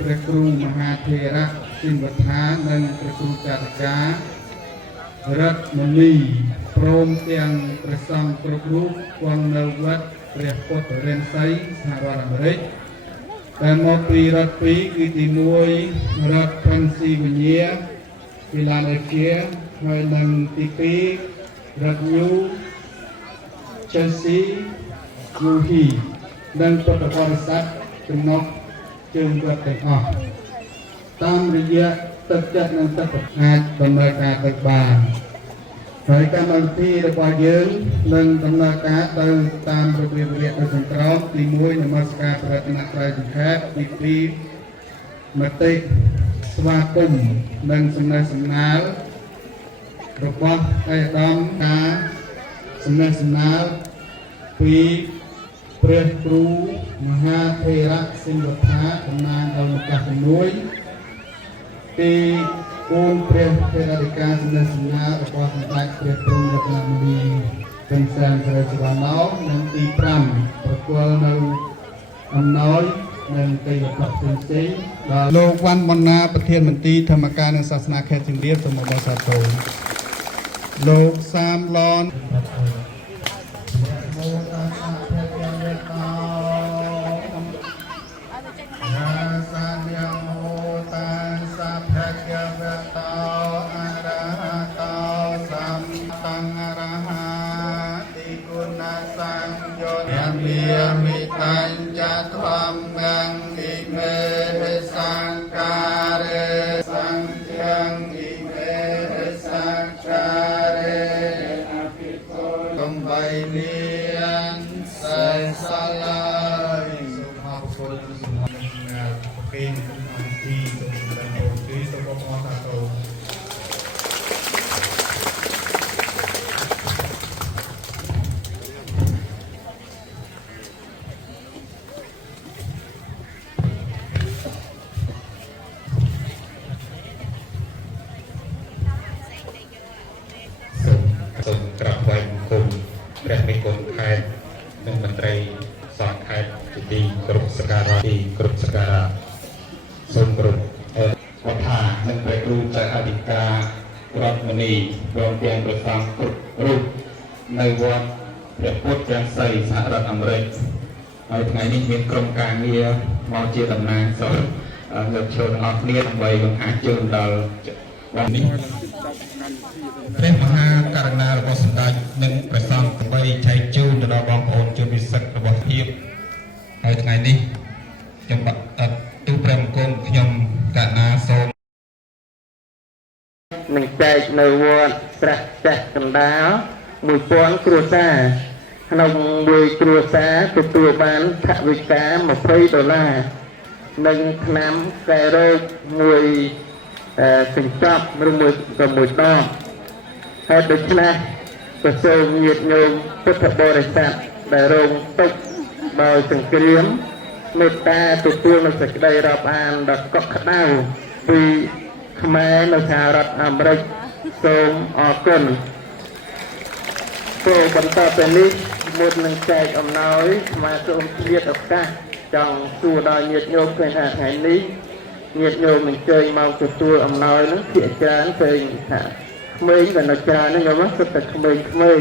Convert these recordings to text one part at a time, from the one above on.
ព្រះគ្រូមហាថេរៈសិង្ហដ្ឋានិងព្រះគ្រូចតិការដ្ឋមនីព្រមទាំងព្រះសង្ឃគ្រប់រូបគង់នៅវត្តព្រះពុទ្ធរិន្សីសហរដ្ឋអាមេរិកដែលមកពីរដ្ឋពីរគឺទី1រដ្ឋ Pennsylvania ពីឡានអេជាហើយនិងទី2រដ្ឋ New Jersey និងពុទ្ធបរិស័ទចំណុចជើងវត្តទាំងអស់តាមរយៈទឹកចិត្តនិងទឹកអាចដំណើរការទៅបានហើយកម្មវិធីរបស់យើងនឹងដំណើរការទៅតាមរបៀបរៀបដូចខាងក្រោមទី1នមស្ការព្រះរតនត្រ័យពិខេទី2មតិស្វាគមន៍និងសំណេះសំណាលរបស់ឯកឧត្តមការសំណេះសំណាលពីព្រះគ្រូមហាថេរៈសិង្ហដ្ឋាតំណាងដល់ម្ចាស់ជំនួយទីគូនព្រះថេរដីកាសំណេះសំណាលរបស់សម្ដេចព្រះព្រំរតនមុនីពេញសែនព្រះសវណ្ណោនិងទី5ប្រគល់នៅអំណោយនិងទេវតាផ្សេងៗដល់លោកវ៉ាន់បណ្ណាប្រធានមន្ត្រីធម្មការនិងសាសនាខេត្តសៀមរាបសូមអបអរសាទរលោកសាមឡនมิตัญจะธรรมังอิเมสังการะสังฆังอิเมสังการะอภิโภคมใบเลียนใส่สลายสุภาพบุรุษสุภาพงามเป็นอันที่ตรงในโลกที่สมบูรณ์ตาโตសូមក្រាបថ្វាយបង្គំព្រះមេគុណខេត្តនិងមន្ត្រីសង្ឃខេត្តជាទីគោរពសក្ការៈសូមគោរពវត្តថានិងព្រះគ្រូចៅអធិការរដ្ឋមនីព្រមទាំងព្រះសង្ឃគ្រប់រូបនៅវត្តព្រះពុទ្ធរាសីសហរដ្ឋអាមេរិកហើយថ្ងៃនេះមានក្រុមការងារមកជាតំណាងសូមលើកឈរទាំងអស់គ្នាដើម្បីបង្ហាញជូនដល់វត្តនេះព្រះមហាករណារបស់សម្ដេចនិងព្រះសង្ឃដើម្បីចែកជូនទៅដល់បងប្អូនជនពិសេសរបស់ភាពហើយថ្ងៃនេះខ្ញុំទូព្រះបង្គំខ្ញុំកណាសូមនឹងចែកនៅវត្តព្រះចាស់កណ្ដាល1000គ្រួសារក្នុងមួយគ្រួសារទទួលបានថវិកា$20និងថ្នាំកែរោគមួយកញ្ចប់ឬមួយដងហើយដូច្នេះក៏សូមញាតិញោមពុទ្ធបរិស័ទដែលរងទុក្ខដោយសង្គ្រាមមេត្តាទទួលនូវសេចក្តីរាប់អានដ៏កក់ក្ដៅពីខ្មែរនៅសហរដ្ឋអាមេរិកសូមអរគុណសូមបន្តទៅនេះមុននឹងចែកអំណោយខ្មែរសូមឆ្លៀតឱកាសចង់សួរដល់ញាតិញោមឃើញថាថ្ងៃនេះញាតិញោមអញ្ជើញមកទទួលអំណោយនឹងភាគច្រើនឃើញថាក្មេងក៏នៅច្រើនហ្នឹងមកសុទ្ធតែក្មេង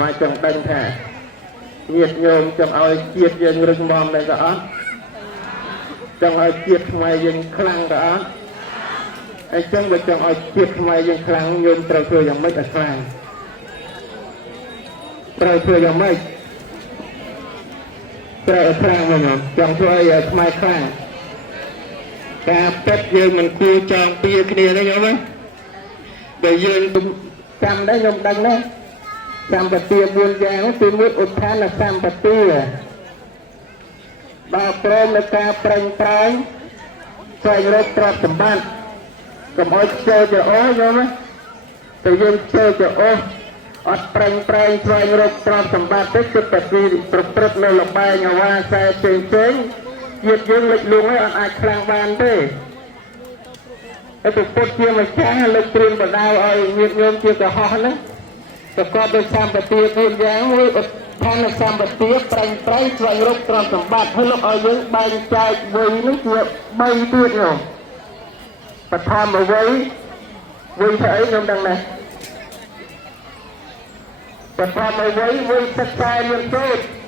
មកចង់ដឹងថាញាតិញោមចង់ឲ្យជាតិយើងរឹងមាំដែរក៏អត់ចង់ឲ្យជាតិខ្មែរយើងខ្លាំងក៏អត់អញ្ចឹងបើចង់ឲ្យជាតិខ្មែរយើងខ្លាំងញោមត្រូវធ្វើយ៉ាងម៉េចឲ្យខ្លាំងត្រូវធ្វើយ៉ាងម៉េចត្រូវឲ្យខ្លាំងមកញោមចង់ធ្វើឲ្យខ្មែរខ្លាំងការពិតយើងមិនគួរចង់ពៀគ្នាទេញោមណាដែលយើងចាំដែរខ្ញុំដឹងណាសម្បត្តិ4យ៉ាងទី1ឧទ្ធានសម្បត្តិដល់ព្រមនៅការប្រឹងប្រែងស្វែងរកទ្រព្យសម្បត្តិកុំឲ្យខ្ជិលច្រអូសយល់ទេតែយើងខ្ជិលច្រអូសអត់ប្រឹងប្រែងស្វែងរកទ្រព្យសម្បត្តិទេគឺតែពីប្រព្រឹត្តនៅលបែងអាវ៉ាខ្សែផ្សេងជាតិយើងលិចលង់ហើយអត់អាចខ្លាំងបានទេហើយពុទ្ធជាម្ចាស់លើកព្រៀនបដៅឲ្យញាតិញោមជាកុហកហ្នឹងប្រកបដោយសម្បត្តិ4យ៉ាងមួយ ឋានសម្បទាប្រៃប្រៃស្វែងរកទ្រព្យសម្បត្តិហើយលោកឲ្យយើងបែងចែកវ័យនេះជា3ទៀតនោះបឋមវ័យវ័យស្អីខ្ញុំដឹងណាបឋមវ័យវ័យសិក្សារៀនសូត្រ